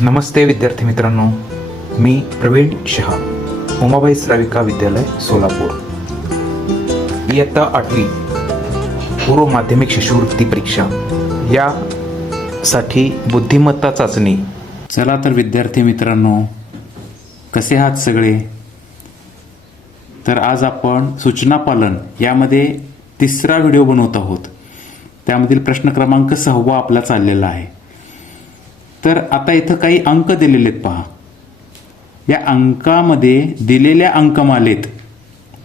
नमस्ते विद्यार्थी मित्रांनो, मी प्रवीण शहा, उमाबाई श्राविका विद्यालय सोलापूर. इयत्ता 8वी पूर्व माध्यमिक शिष्यवृत्ती परीक्षा यासाठी बुद्धिमत्ता चाचणी. चला तर विद्यार्थी मित्रांनो, कसे आहात सगळे? तर आज आपण सूचना पालन यामध्ये तिसरा व्हिडिओ बनवत आहोत. त्यामधील प्रश्न क्रमांक 6 आपला चाललेला आहे. तर आता इथं काही अंक दिलेले आहेत पहा. या अंकामध्ये दिलेल्या अंकमालेत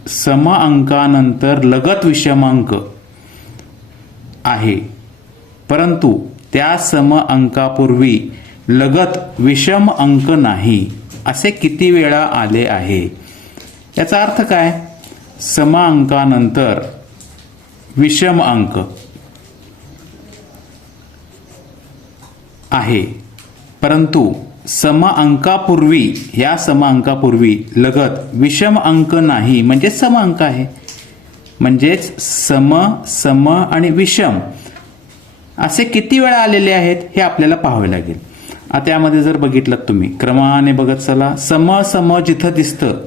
सम अंकानंतर लगत विषमांक आहे, परंतु त्या सम अंकापूर्वी लगत विषम अंक नाही असे किती वेळा आले आहे? याचा अर्थ काय? सम अंकानंतर विषम अंक आहे, परंतु सम अंकापूर्वी या सम अंकापूर्वी लगत विषम अंक नाही, म्हणजे सम अंक आहे. म्हणजेच सम सम आणि विषम असे किती वेळा आलेले आहेत हे आपल्याला पाहावे लागेल. आता यामध्ये जर बघितलं तुम्ही क्रमाने बघत चला. सम सम जिथं दिसतं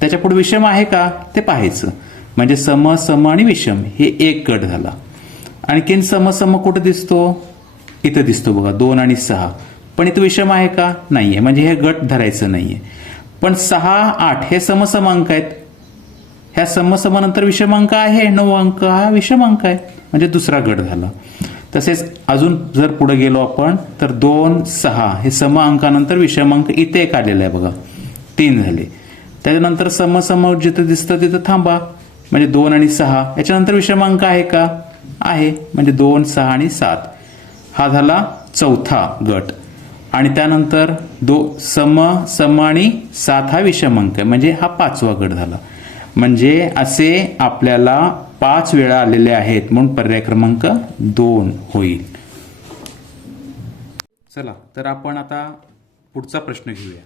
त्याच्या पुढे विषम आहे का ते पाहायचं. म्हणजे सम सम आणि विषम हे एक गट झाला. आणखीन सम सम कुठं दिसतो? इथं दिसतो बघा, 2 आणि 6. पण इथं विषम आहे का? नाहीये, म्हणजे हे गट धरायचं नाहीये. पण 6, 8 हे समसम अंक आहेत. ह्या समसम नंतर विषम अंक आहे. 9 अंक हा विषम अंक आहे, म्हणजे दुसरा गट झाला. तसेच अजून जर पुढे गेलो आपण तर 2, 6 हे सम अंकानंतर विषम अंक इथे एक आलेला आहे बघा, 3 झाले. त्याच्यानंतर समसम जिथं दिसतं तिथं थांबा, म्हणजे 2 आणि 6. याच्यानंतर विषम अंक आहे का? आहे, म्हणजे 2, 6 आणि 7 हा झाला चौथा गट. आणि त्यानंतर सम सम आणि 7 हा विषम अंक आहे, म्हणजे हा 5वा गट झाला. म्हणजे असे आपल्याला 5 वेळा आलेले आहेत, म्हणून पर्याय क्रमांक 2 होईल. चला तर आपण आता पुढचा प्रश्न घेऊया.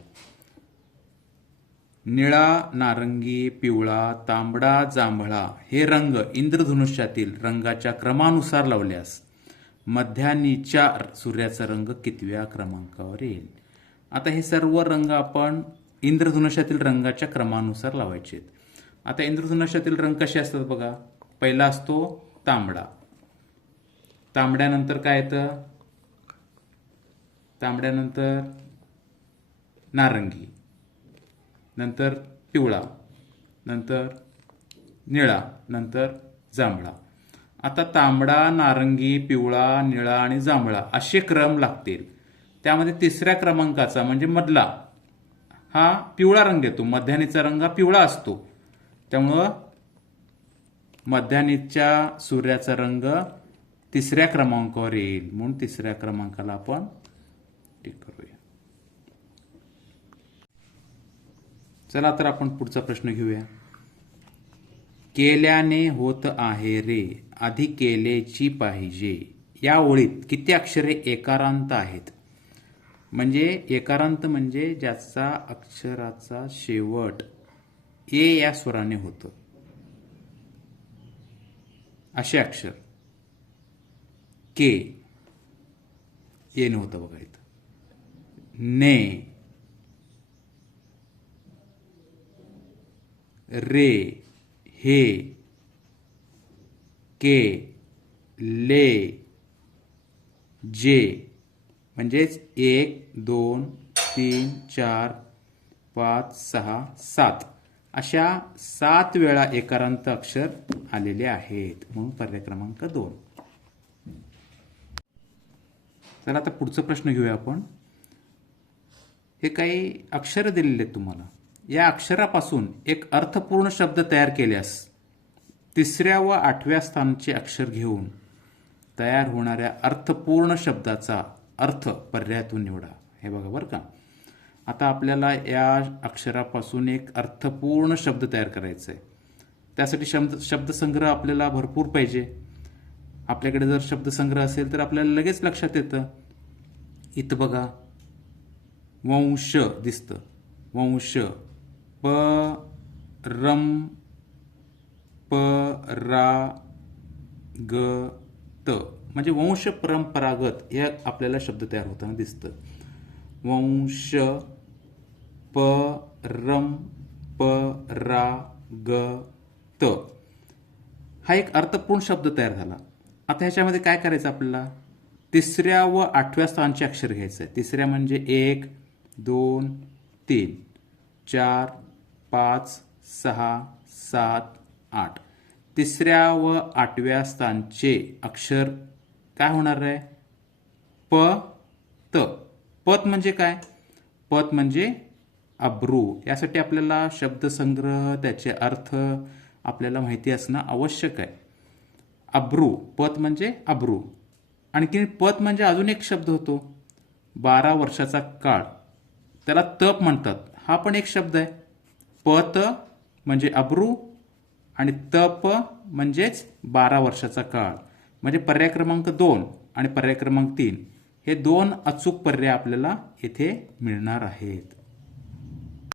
निळा, नारंगी, पिवळा, तांबडा, जांभळा हे रंग इंद्रधनुष्यातील रंगाच्या क्रमानुसार लावल्यास मध्यानीच्या सूर्याचा रंग कितव्या क्रमांकावर येईल? आता हे सर्व रंग आपण इंद्रधनुष्यातील रंगाच्या क्रमानुसार लावायचे आहेत. आता इंद्रधनुष्यातील रंग कसे असतात बघा. पहिला असतो तांबडा. तांबड्यानंतर काय येतं? तांबड्यानंतर नारंगी, नंतर पिवळा, नंतर निळा, नंतर जांभळा. आता तांबडा, नारंगी, पिवळा, निळा आणि जांभळा असे क्रम लागतील. त्यामध्ये तिसऱ्या क्रमांकाचा म्हणजे मधला हा पिवळा रंग येतो. मध्यानीचा रंग हा पिवळा असतो, त्यामुळं मध्यानीच्या सूर्याचा रंग तिसऱ्या क्रमांकावर येईल, म्हणून तिसऱ्या क्रमांकाला आपण टिक करूया. चला तर आपण पुढचा प्रश्न घेऊया. केल्याने होत आहे रे, आधी केलेची पाहिजे. या ओळीत किती अक्षरे एकारांत आहेत? म्हणजे एकारांत म्हणजे ज्याचा अक्षराचा शेवट ए या स्वराने होतं असे अक्षर. के एन होतं बघा इथं. ने, रे, हे, के, ले, जे. म्हणजेच 1, 2, 3, 4, 5, 6, 7 अशा 7 वेळा एकारांत अक्षर आलेले आहेत, म्हणून पर्याय क्रमांक 2. चला आता पुढचा प्रश्न घेऊया आपण. हे काही अक्षर दिलेले आहेत तुम्हाला. या अक्षरापासून एक अर्थपूर्ण शब्द तयार केल्यास 3ऱ्या व 8व्या स्थानाचे अक्षर घेऊन तयार होणाऱ्या अर्थपूर्ण शब्दाचा अर्थ पर्यायातून निवडा. हे बघा बरं का. आता आपल्याला या अक्षरापासून एक अर्थपूर्ण शब्द तयार करायचा आहे. त्यासाठी शब्दसंग्रह आपल्याला भरपूर पाहिजे. आपल्याकडे जर शब्दसंग्रह असेल तर आपल्याला लगेच लक्षात येतं. इथं बघा वंश दिसतं. वंश प रम प रा ग त म्हणजे वंश परंपरागत हे आपल्याला शब्द तयार होताना दिसतं. वंश परंपरागत हा एक अर्थपूर्ण शब्द तयार झाला. आता ह्याच्यामध्ये काय करायचं आपल्याला, तिसऱ्या व आठव्या स्थानचे अक्षर घ्यायचं आहे. तिसऱ्या म्हणजे 1 2 3 4 5 6 7 8. तिसऱ्या व आठव्या स्थानचे अक्षर काय होणार आहे, प त. पत म्हणजे काय, पत म्हणजे अब्रू. यासाठी आपल्याला शब्दसंग्रह, त्याचे अर्थ आपल्याला माहिती असणं आवश्यक आहे. अब्रू, पत म्हणजे अब्रू. आणखी पत म्हणजे अजून एक शब्द होतो, 12 वर्षाचा काळ, त्याला तप म्हणतात. हा पण एक शब्द आहे. पत म्हणजे अब्रू आणि तप म्हणजेच 12 वर्षाचा काळ. म्हणजे पर्याय क्रमांक 2 आणि पर्याय क्रमांक 3 हे 2 अचूक पर्याय आपल्याला येथे मिळणार आहेत.